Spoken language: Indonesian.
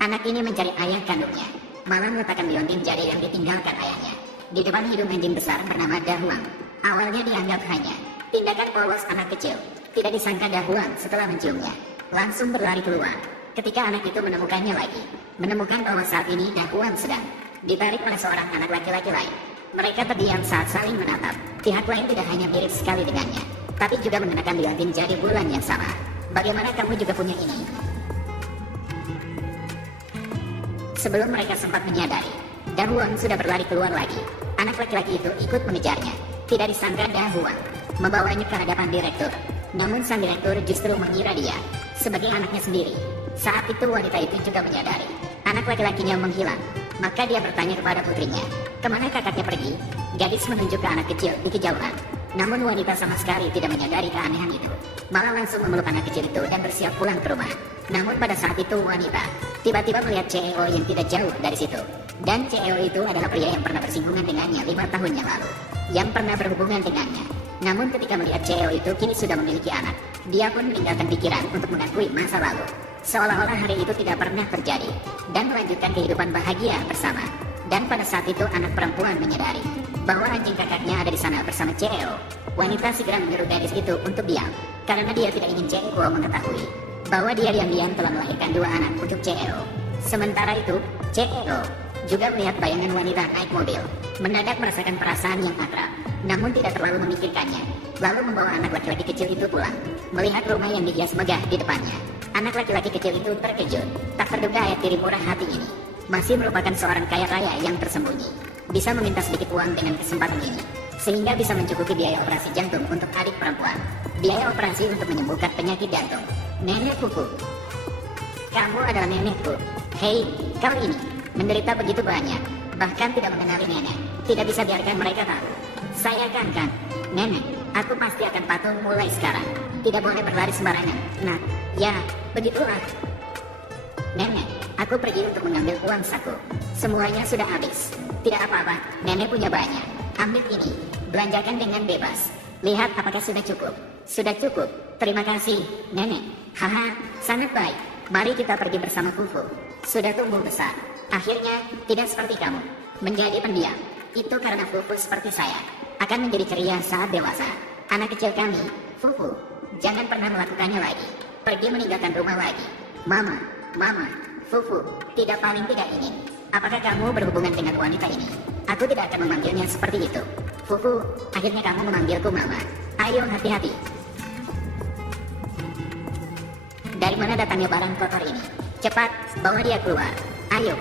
Anak ini mencari ayah kandungnya, malah meletakkan liontin jari yang ditinggalkan ayahnya di depan hidung anjing besar bernama Dahuang. Awalnya dianggap hanya tindakan polos anak kecil. Tidak disangka Dahuang setelah menciumnya langsung berlari keluar. Ketika anak itu menemukannya lagi, menemukan bahwa saat ini Dahuang sedang ditarik oleh seorang anak laki-laki lain. Mereka terdiam saat saling menatap. Pihak lain tidak hanya mirip sekali dengannya, tapi juga mengenakan liontin jari bulan yang sama. Bagaimana kamu juga punya ini? Sebelum mereka sempat menyadari, Dahuang sudah berlari keluar lagi. Anak laki-laki itu ikut mengejarnya. Tidak disangka Dahuang membawanya ke hadapan direktur. Namun sang direktur justru mengira dia sebagai anaknya sendiri. Saat itu wanita itu juga menyadari anak laki-lakinya menghilang. Maka dia bertanya kepada putrinya, kemana kakaknya pergi? Gadis menunjuk ke anak kecil di kejauhan. Namun wanita sama sekali tidak menyadari keanehan itu. Malah langsung memeluk anak kecil itu dan bersiap pulang ke rumah. Namun pada saat itu wanita tiba-tiba melihat CEO yang tidak jauh dari situ. Dan CEO itu adalah pria yang pernah bersinggungan dengannya 5 tahun yang lalu. Yang pernah berhubungan dengannya. Namun ketika melihat CEO itu kini sudah memiliki anak, dia pun meninggalkan pikiran untuk mengakui masa lalu. Seolah-olah hari itu tidak pernah terjadi. Dan melanjutkan kehidupan bahagia bersama. Dan pada saat itu anak perempuan menyadari bahwa anjing kakaknya ada di sana bersama CEO. Wanita segera menyuruh gadis itu untuk diam. Karena dia tidak ingin CEO mengetahui bahwa dia diam-diam telah melahirkan 2 anak untuk CEO. Sementara itu, CEO juga melihat bayangan wanita naik mobil. Mendadak merasakan perasaan yang akrab, namun tidak terlalu memikirkannya. Lalu membawa anak laki-laki kecil itu pulang. Melihat rumah yang dihias megah di depannya, anak laki-laki kecil itu terkejut. Tak terduga ayah tiri murah hati ini masih merupakan seorang kaya raya yang tersembunyi. Bisa meminta sedikit uang dengan kesempatan ini, sehingga bisa mencukupi biaya operasi jantung untuk adik perempuan. Biaya operasi untuk menyembuhkan penyakit jantung. Nenek Fufu, kamu adalah nenekku. Hei, kau ini menderita begitu banyak, bahkan tidak mengenali nenek. Tidak bisa biarkan mereka tahu. Saya kan, nenek, aku pasti akan patuh mulai sekarang. Tidak boleh berlari sembarangan. Nah, ya, begitulah. Nenek, aku pergi untuk mengambil uang saku. Semuanya sudah habis. Tidak apa-apa, nenek punya banyak. Ambil ini, belanjakan dengan bebas. Lihat apakah sudah cukup. Sudah cukup, terima kasih, nenek. Haha, sangat baik. Mari kita pergi bersama Fufu. Sudah tumbuh besar. Akhirnya, tidak seperti kamu menjadi pendiam. Itu karena Fufu seperti saya akan menjadi ceria saat dewasa. Anak kecil kami, Fufu, jangan pernah melakukannya lagi. Pergi meninggalkan rumah lagi. Mama, Fufu, paling tidak ingin. Apakah kamu berhubungan dengan wanita ini? Aku tidak akan memanggilnya seperti itu. Fufu, akhirnya kamu memanggilku Mama. Ayo hati-hati. Dari mana datangnya barang kotor ini? Cepat, bawa dia keluar. Ayo.